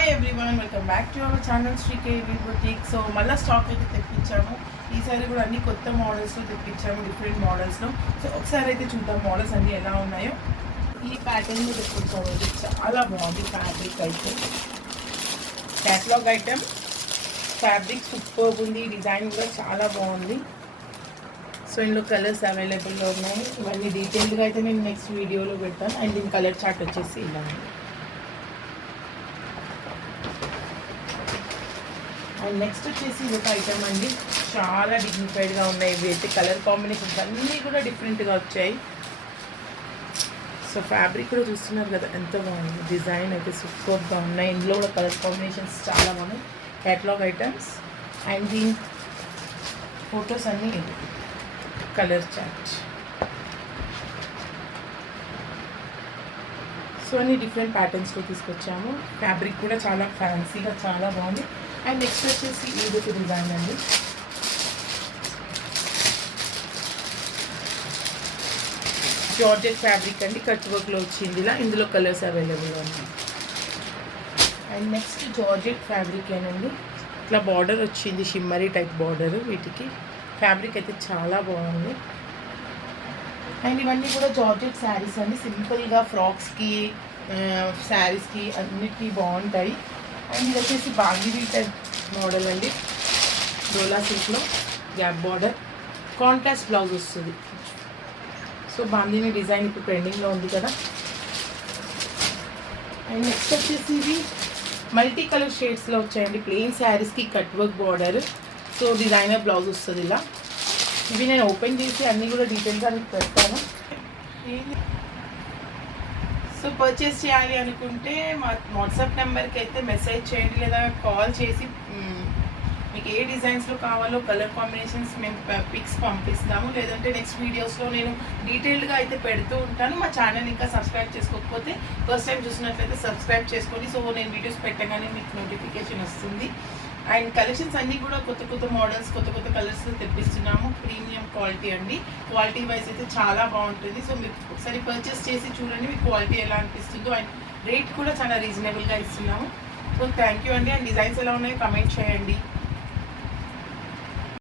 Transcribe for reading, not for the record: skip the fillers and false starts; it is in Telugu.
Hi everyone, welcome back to our channel Srikevi boutique. So మళ్ళీ స్టాక్ అయితే తెప్పించాము. ఈసారి కూడా అన్ని కొత్త మోడల్స్లో తెప్పించాము, డిఫరెంట్ మోడల్స్లో. సో ఒకసారి అయితే చూద్దాం మోడల్స్ అన్నీ ఎలా ఉన్నాయో. ఈ ప్యాటర్న్లో తెప్పించాము. ఇది చాలా బాగుంది. ఫ్యాబ్రిక్ అయితే క్యాటలాగ్ ఐటమ్. ఫ్యాబ్రిక్ సూపర్ ఉంది. డిజైన్ కూడా చాలా బాగుంది. సో ఇందులో కలర్స్ అవైలబుల్లో ఉన్నాయి. ఇవన్నీ డీటెయిల్గా అయితే నేను నెక్స్ట్ వీడియోలో పెడతాను. అండ్ దీని కలర్ చార్ట్ వచ్చేసి ఇలా ఉంది. అండ్ నెక్స్ట్ వచ్చేసి ఒక ఐటమ్ అండి, చాలా డిగ్నిఫైడ్గా ఉన్నాయి. ఇవి అయితే కలర్ కాంబినేషన్స్ అన్నీ కూడా డిఫరెంట్గా వచ్చాయి. సో ఫ్యాబ్రిక్ కూడా చూస్తున్నారు కదా ఎంత బాగుంది. డిజైన్ అయితే సూపర్గా ఉన్నాయి. ఇందులో కూడా కలర్ కాంబినేషన్స్ చాలా బాగున్నాయి. క్యాటలాగ్ ఐటమ్స్ అండ్ దీని ఫొటోస్ అన్నీ కలర్ చార్ట్. సో అన్ని డిఫరెంట్ ప్యాటర్న్స్లో తీసుకొచ్చాము. ఫ్యాబ్రిక్ కూడా చాలా ఫ్యాన్సీగా చాలా బాగుంది. అండ్ నెక్స్ట్ వచ్చేసి ఇది డిజైన్ అండి. జార్జెట్ ఫ్యాబ్రిక్ అండి, కట్ వర్క్లో వచ్చింది ఇలా. ఇందులో కలర్స్ అవైలబుల్ ఉన్నాయి. అండ్ నెక్స్ట్ జార్జెట్ ఫ్యాబ్రిక్ ఏనండి, ఇట్లా బార్డర్ వచ్చింది, షిమ్మరీ టైప్ బార్డర్. వీటికి ఫ్యాబ్రిక్ అయితే చాలా బాగుంది. అండ్ ఇవన్నీ కూడా జార్జెట్ శారీస్ అండి. సింపుల్గా ఫ్రాక్స్కి, శారీస్కి అన్నిటికీ బాగుంటాయి. అండ్ ఇది వచ్చేసి బాంగిరీ టైప్ మోడల్ అండి. డోలా సిల్క్లో గ్యాప్ బార్డర్, కాంట్రాస్ట్ బ్లౌజ్ వస్తుంది. సో బాందిని డిజైన్ ఇప్పుడు ట్రెండింగ్లో ఉంది కదా. అండ్ నెక్స్ట్ వచ్చేసి ఇవి మల్టీ కలర్ షేడ్స్లో వచ్చాయండి. ప్లెయిన్ శారీస్కి cut work border. So designer blouse వస్తుంది ఇలా. ఇవి నేను ఓపెన్ చేసి అన్నీ కూడా డీటెయిల్గా మీకు పెడతాను. సో పర్చేస్ చేయాలి అనుకుంటే మా వాట్సాప్ నెంబర్కి అయితే మెసేజ్ చేయండి, లేదా కాల్ చేసి మీకు ఏ డిజైన్స్లో కావాలో కలర్ కాంబినేషన్స్ మేము పిక్స్ పంపిస్తాము. లేదంటే నెక్స్ట్ వీడియోస్లో నేను డీటెయిల్డ్గా అయితే పెడుతూ ఉంటాను. మా ఛానల్ ఇంకా సబ్స్క్రైబ్ చేసుకోకపోతే ఫస్ట్ టైం చూసినట్లయితే సబ్స్క్రైబ్ చేసుకోండి. సో నేను వీడియోస్ పెట్టగానే మీకు నోటిఫికేషన్ వస్తుంది. అండ్ కలెక్షన్స్ అన్నీ కూడా కొత్త కొత్త మోడల్స్, కొత్త కొత్త కలర్స్లో తెప్పిస్తున్నాము. ప్రీమియం క్వాలిటీ అండి. క్వాలిటీ వైజ్ అయితే చాలా బాగుంటుంది. సో మీరు ఒకసారి పర్చేస్ చేసి చూడండి, మీకు క్వాలిటీ ఎలా అనిపిస్తుందో. అండ్ రేట్ కూడా చాలా రీజనబుల్గా ఇస్తున్నాము. సో థ్యాంక్ యూ అండి. అండ్ డిజైన్స్ ఎలా ఉన్నాయో కమెంట్ చేయండి.